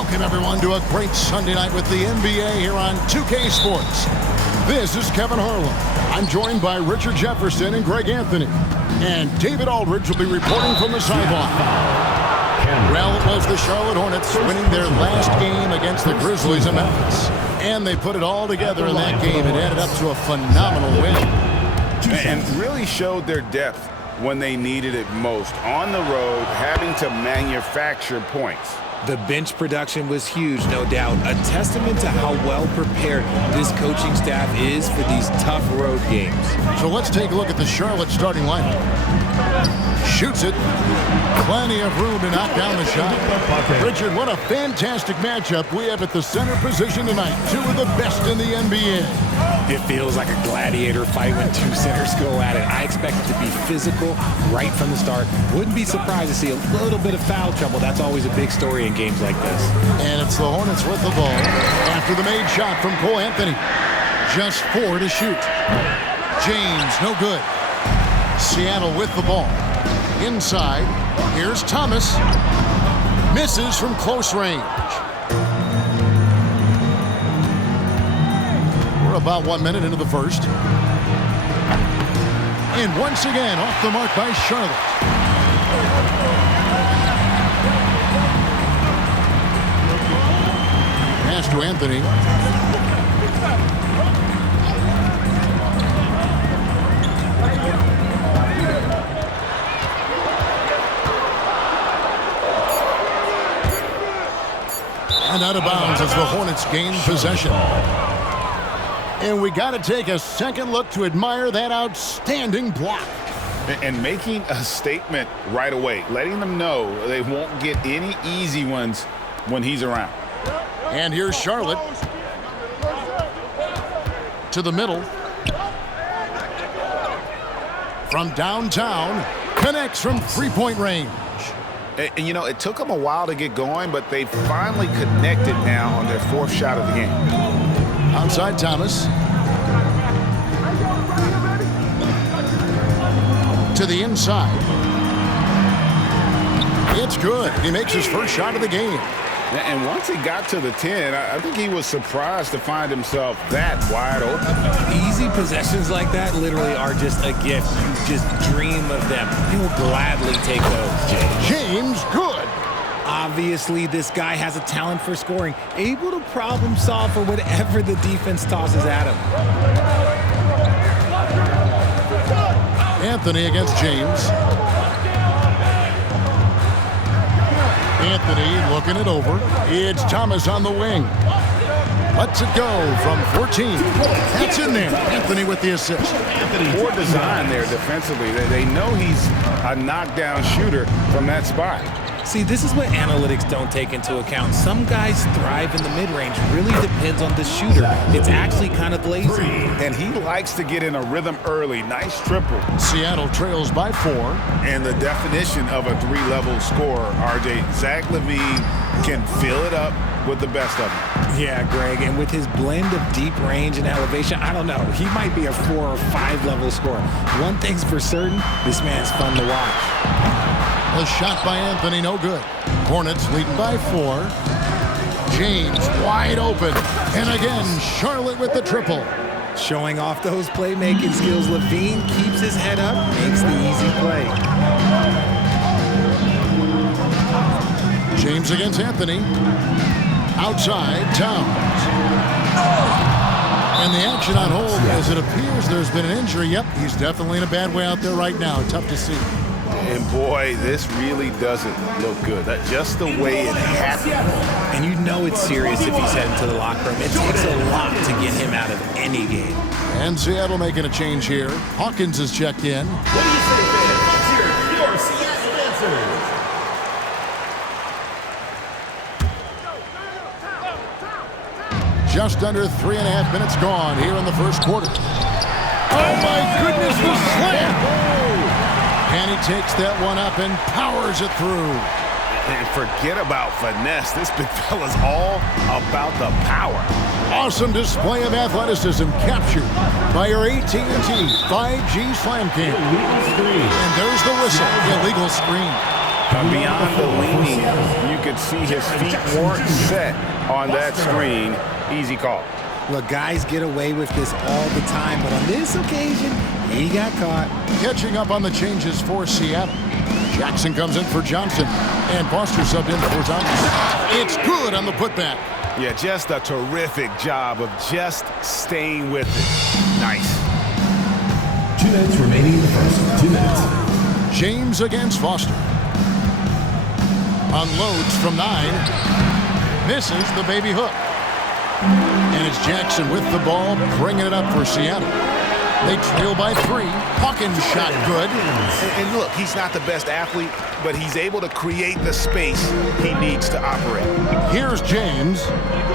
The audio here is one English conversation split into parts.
Welcome, everyone, to a great Sunday night with the NBA here on 2K Sports. This is Kevin Harlan. I'm joined by Richard Jefferson and Greg Anthony. And David Aldridge will be reporting from the sideline. Well, it was the Charlotte Hornets winning their last game against the Grizzlies in Memphis. And they put it all together in that game. It added up to a phenomenal win. And really showed their depth when they needed it most. On the road, having to manufacture points. The bench production was huge, no doubt. A testament to how well prepared this coaching staff is for these tough road games. So let's take a look at the Charlotte starting lineup. Shoots it. Plenty of room to knock down the shot. Richard, what a fantastic matchup we have at the center position tonight. Two of the best in the NBA. It feels like a gladiator fight when two centers go at it. I expect it to be physical right from the start. Wouldn't be surprised to see a little bit of foul trouble. That's always a big story in games like this. And it's the Hornets with the ball after the made shot from Cole Anthony. Just 4 to shoot. James, no good. Seattle with the ball. Inside, here's Thomas. Misses from close range. We're about 1 minute into the first. And once again, off the mark by Charlotte. Pass to Anthony. And out of bounds as the Hornets gain possession. And we got to take a second look to admire that outstanding block. And making a statement right away, letting them know they won't get any easy ones when he's around. And here's Charlotte. To the middle. From downtown. Connects from three-point range. And, you know, it took them a while to get going, but they finally connected now on their fourth shot of the game. Outside Thomas. To the inside. It's good. He makes his first shot of the game. And once he got to the 10, I think he was surprised to find himself that wide open. Easy possessions like that literally are just a gift. You just dream of them. He'll gladly take those, James. James, good. Obviously, this guy has a talent for scoring, able to problem solve for whatever the defense tosses at him. Anthony against James. Anthony looking it over. It's Thomas on the wing. Lets it go from 14. That's in there. Anthony with the assist. Poor design there defensively. They know he's a knockdown shooter from that spot. See, this is what analytics don't take into account. Some guys thrive in the mid-range. Really depends on the shooter. It's actually kind of lazy. And he likes to get in a rhythm early. Nice triple. Seattle trails by 4. And the definition of a three-level scorer, RJ, Zach LaVine can fill it up with the best of them. Yeah, Greg, and with his blend of deep range and elevation, I don't know. He might be a 4 or 5 level scorer. One thing's for certain, this man's fun to watch. A shot by Anthony, no good. Hornets leading by 4. James wide open. And again, Charlotte with the triple. Showing off those playmaking skills, LaVine keeps his head up, makes the easy play. James against Anthony. Outside, Towns. And the action on hold as it appears there's been an injury. Yep, he's definitely in a bad way out there right now. Tough to see. And boy, this really doesn't look good. That's just the way it happened. And you know it's serious if he's heading to the locker room. It takes a lot to get him out of any game. And Seattle making a change here. Hawkins has checked in. What do you say, fans? Let's hear it for your Seattle dancers. Just under 3.5 minutes gone here in the first quarter. Oh my goodness, the slam! And he takes that one up and powers it through. And forget about finesse. This big fella's all about the power. Awesome display of athleticism captured by your AT&T 5G Slam Cam. And there's the whistle, illegal screen. Beyond the leaning, you could see his feet weren't set on that screen. Easy call. Look, guys get away with this all the time, but on this occasion, he got caught. Catching up on the changes for Seattle. Jackson comes in for Johnson, and Foster subbed in for Thomas. It's good on the putback. Yeah, just a terrific job of just staying with it. Nice. 2 minutes remaining in the first. 2 minutes. James against Foster. Unloads from 9. Misses the baby hook. And it's Jackson with the ball, bringing it up for Seattle. They trail by 3. Hawkins shot good. And look, he's not the best athlete, but he's able to create the space he needs to operate. Here's James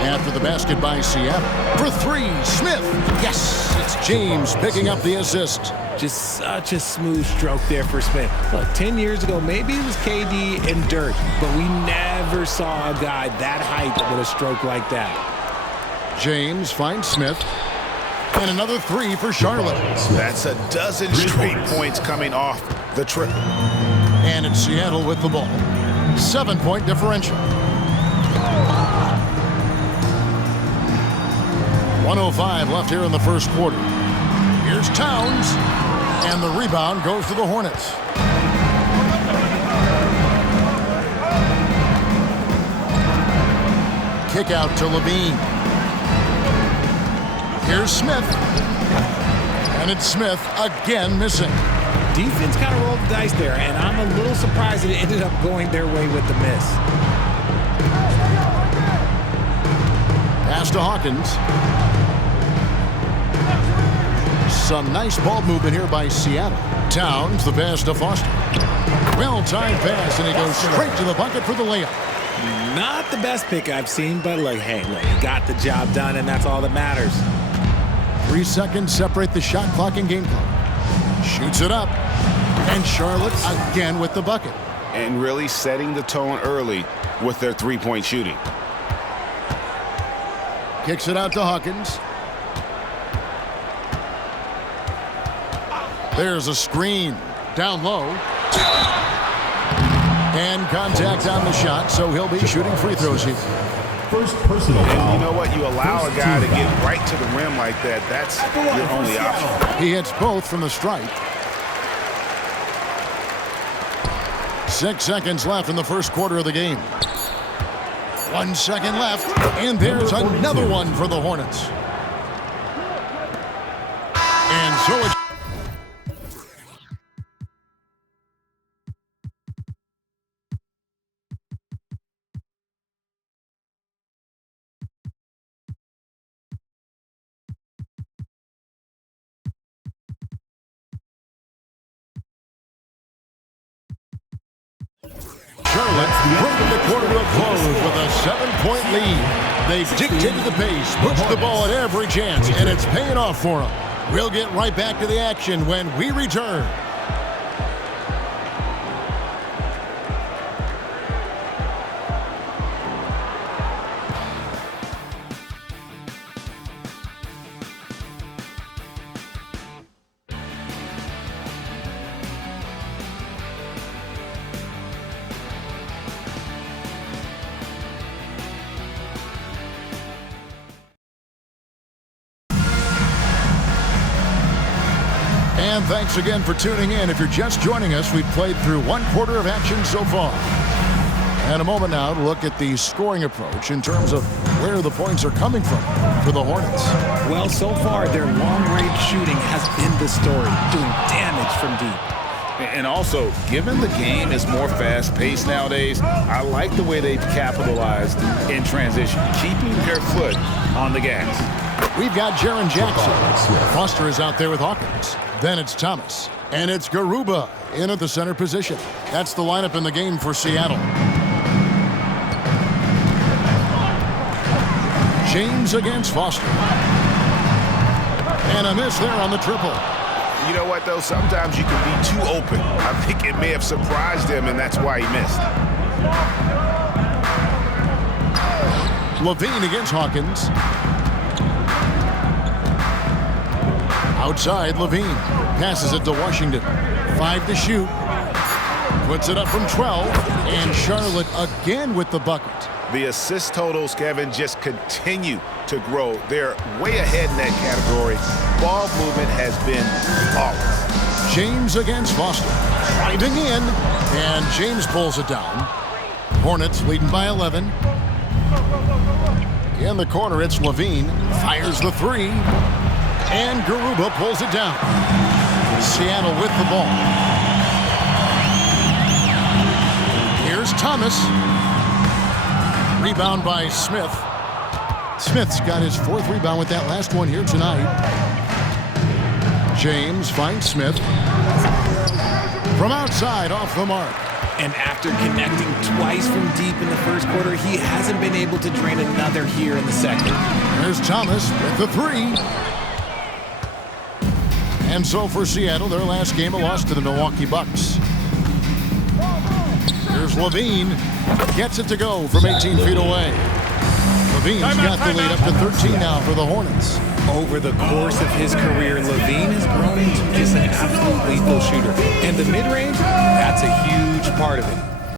after the basket by Seattle. For 3, Smith. Yes, it's James picking up the assist. Just such a smooth stroke there for Smith. Look, 10 years ago, maybe it was KD and Dirk, but we never saw a guy that height with a stroke like that. James finds Smith. And another 3 for Charlotte. That's a dozen straight points coming off the trip. And it's Seattle with the ball. 7-point differential. 1:05 left here in the first quarter. Here's Towns. And the rebound goes to the Hornets. Kick out to Levine. Here's Smith. And it's Smith again missing. Defense kind of rolled the dice there, and I'm a little surprised that it ended up going their way with the miss. Pass to Hawkins. Some nice ball movement here by Seattle. Towns, the pass to Foster. Well-timed pass, and he goes straight to the bucket for the layup. Not the best pick I've seen, but look, hey, he got the job done, and that's all that matters. 3 seconds separate the shot clock and game clock. Shoots it up. And Charlotte again with the bucket. And really setting the tone early with their three-point shooting. Kicks it out to Hawkins. There's a screen. Down low. And contact on the shot, so he'll be shooting free throws here. First personal foul. And you know what? You allow a guy to get right to the rim like that. That's your only option. He hits both from the stripe. 6 seconds left in the first quarter of the game. 1 second left, and there's another one for the Hornets. And so it's Charlotte bringing the quarter to a close with a 7-point lead. They've dictated the pace, pushed the ball at every chance, and it's paying off for them. We'll get right back to the action when we return. And thanks again for tuning in. If you're just joining us, we've played through 1 quarter of action so far. And a moment now to look at the scoring approach in terms of where the points are coming from for the Hornets. Well, so far, their long-range shooting has been the story, doing damage from deep. And also, given the game is more fast-paced nowadays, I like the way they've capitalized in transition, keeping their foot on the gas. We've got Jaren Jackson. Foster is out there with Hawkins. Then it's Thomas. And it's Garuba in at the center position. That's the lineup in the game for Seattle. James against Foster. And a miss there on the triple. You know what, though? Sometimes you can be too open. I think it may have surprised him, and that's why he missed. Levine against Hawkins. Outside, Levine passes it to Washington. 5 to shoot. puts it up from 12, and Charlotte again with the bucket. The assist totals, Kevin, just continue to grow. They're way ahead in that category. Ball movement has been flawless. James against Foster. Driving in, and James pulls it down. Hornets leading by 11. In the corner, it's Levine. Fires the three. And Garuba pulls it down. Seattle with the ball. Here's Thomas. Rebound by Smith. Smith's got his 4th rebound with that last one here tonight. James finds Smith. From outside, off the mark. And after connecting twice from deep in the first quarter, he hasn't been able to drain another here in the second. There's Thomas with the three. And so for Seattle, their last game, a loss to the Milwaukee Bucks. Here's Levine. Gets it to go from 18 feet away. Levine's got the lead up to 13 now for the Hornets. Over the course of his career, Levine has grown into just an absolute lethal shooter. And the mid-range, that's a huge part of it.